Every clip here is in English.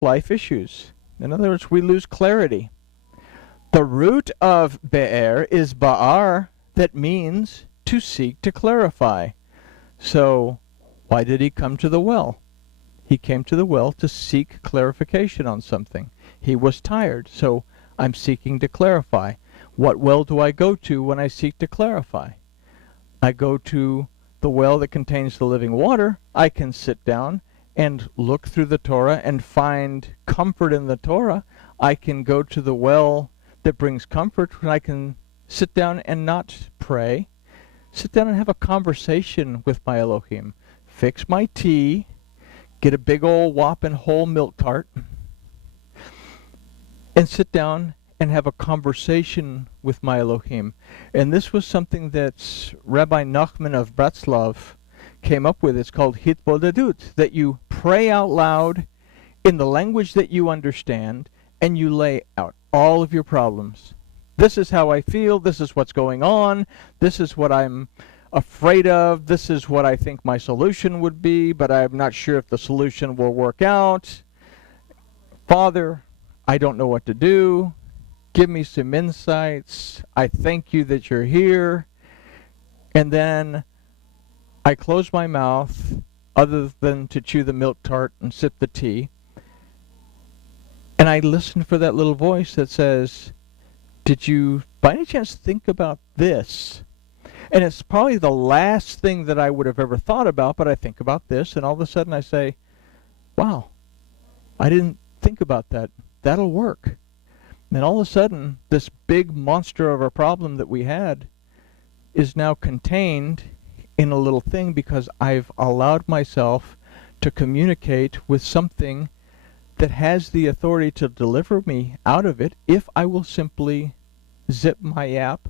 life issues. In other words, we lose clarity. The root of be'er is ba'ar, that means to seek to clarify. So, why did he come to the well? He came to the well to seek clarification on something. He was tired, so I'm seeking to clarify. What well do I go to when I seek to clarify? I go to the well that contains the living water. I can sit down and look through the Torah and find comfort in the Torah. I can go to the well that brings comfort when I can sit down and not pray. Sit down and have a conversation with my Elohim. Fix my tea. Get a big old whopping whole milk tart. And sit down and have a conversation with my Elohim. And this was something that Rabbi Nachman of Bratslav came up with. It's called hitbodedut, that you pray out loud in the language that you understand, and you lay out all of your problems. This is how I feel, this is what's going on, this is what I'm afraid of, this is what I think my solution would be, but I'm not sure if the solution will work out. Father, I don't know what to do. Give me some insights. I thank you that you're here. And then I close my mouth, other than to chew the milk tart and sip the tea. And I listen for that little voice that says, did you by any chance think about this? And it's probably the last thing that I would have ever thought about, but I think about this, and all of a sudden I say, wow, I didn't think about that. That'll work. And all of a sudden, this big monster of a problem that we had is now contained in a little thing because I've allowed myself to communicate with something that has the authority to deliver me out of it if I will simply zip my app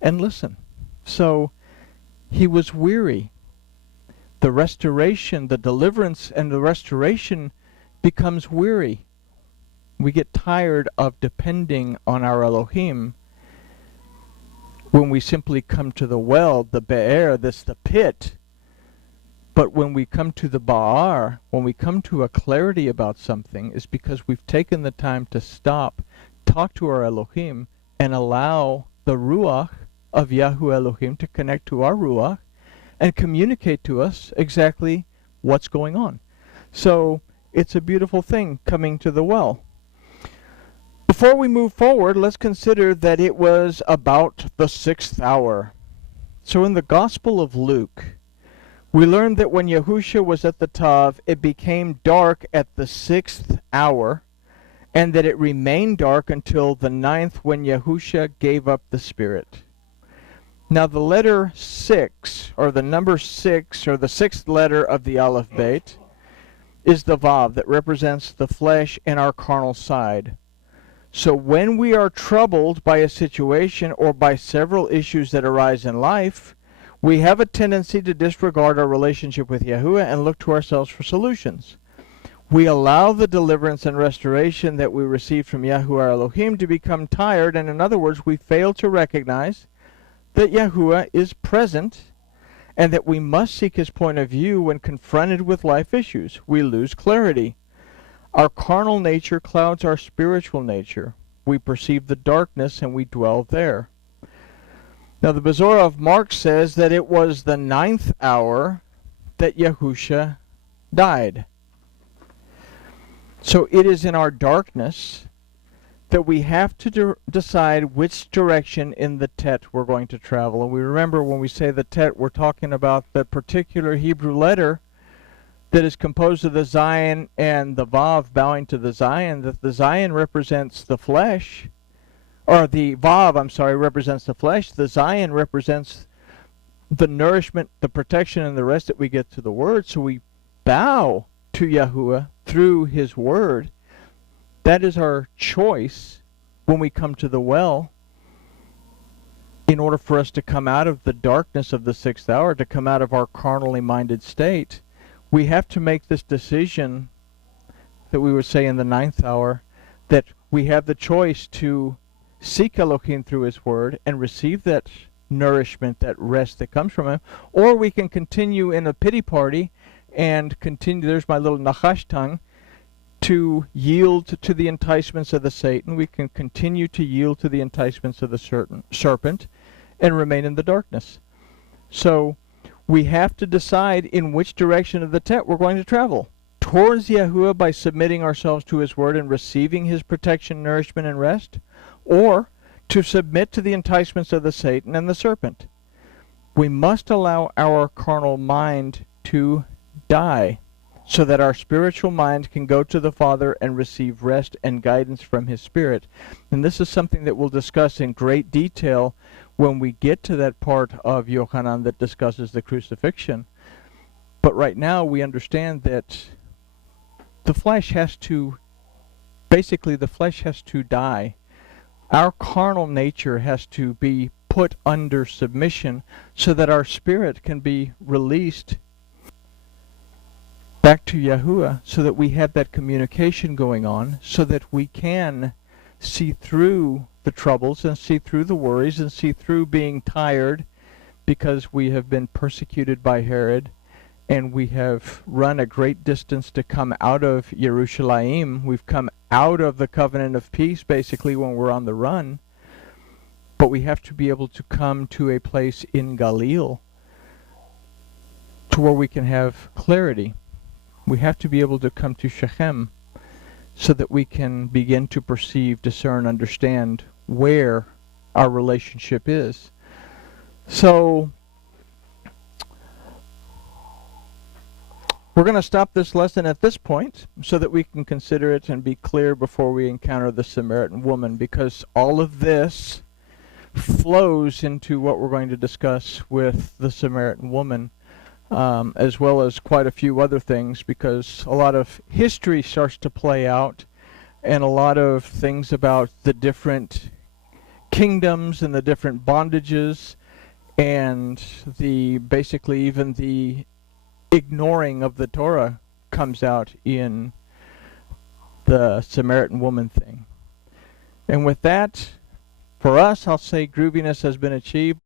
and listen. So he was weary. The restoration, the deliverance and the restoration becomes weary. We get tired of depending on our Elohim when we simply come to the well, the be'er, that's the pit. But when we come to the ba'ar, when we come to a clarity about something, is because we've taken the time to stop, talk to our Elohim, and allow the Ruach of Yahu Elohim to connect to our Ruach and communicate to us exactly what's going on. So it's a beautiful thing coming to the well. Before we move forward, let's consider that it was about the 6th hour. So in the Gospel of Luke, we learned that when Yahusha was at the Tav, it became dark at the 6th hour, and that it remained dark until the 9th when Yahusha gave up the Spirit. Now the letter 6, or the number 6, or the 6th letter of the Aleph Beit, is the Vav that represents the flesh and our carnal side. So when we are troubled by a situation or by several issues that arise in life, we have a tendency to disregard our relationship with Yahuwah and look to ourselves for solutions. We allow the deliverance and restoration that we receive from Yahuwah our Elohim to become tired, and in other words, we fail to recognize that Yahuwah is present and that we must seek his point of view when confronted with life issues. We lose clarity. Our carnal nature clouds our spiritual nature. We perceive the darkness and we dwell there. Now the Bezorah of Mark says that it was the 9th hour that Yahusha died. So it is in our darkness that we have to decide which direction in the Tet we're going to travel. And we remember when we say the Tet, we're talking about the particular Hebrew letter that is composed of the Zion and the Vav bowing to the Zion, that the Zion represents the flesh, or the Vav, I'm sorry, represents the flesh. The Zion represents the nourishment, the protection, and the rest that we get to the Word. So we bow to Yahuwah through his Word. That is our choice when we come to the well. In order for us to come out of the darkness of the 6th hour, to come out of our carnally minded state, we have to make this decision that we would say in the 9th hour, that we have the choice to seek Elohim through his Word and receive that nourishment, that rest that comes from him, or we can continue in a pity party and continue, there's my little nachash tongue, to yield to the enticements of the Satan. We can continue to yield to the enticements of the serpent and remain in the darkness. So we have to decide in which direction of the tet we're going to travel. Towards Yahuwah by submitting ourselves to his word and receiving his protection, nourishment, and rest, or to submit to the enticements of the Satan and the serpent. We must allow our carnal mind to die so that our spiritual mind can go to the Father and receive rest and guidance from his Spirit. And this is something that we'll discuss in great detail when we get to that part of Yochanan that discusses the crucifixion. But right now we understand that the flesh has to die. Our carnal nature has to be put under submission so that our spirit can be released back to Yahuwah, so that we have that communication going on, so that we can see through the troubles and see through the worries and see through being tired because we have been persecuted by Herod and we have run a great distance to come out of Yerushalayim. We've come out of the covenant of peace basically when we're on the run, but we have to be able to come to a place in Galil to where we can have clarity. We have to be able to come to Shechem so that we can begin to perceive, discern, understand where our relationship is. So we're going to stop this lesson at this point so that we can consider it and be clear before we encounter the Samaritan woman, because all of this flows into what we're going to discuss with the Samaritan woman. As well as quite a few other things, because a lot of history starts to play out and a lot of things about the different kingdoms and the different bondages and the basically even the ignoring of the Torah comes out in the Samaritan woman thing. And with that, for us, I'll say grooviness has been achieved.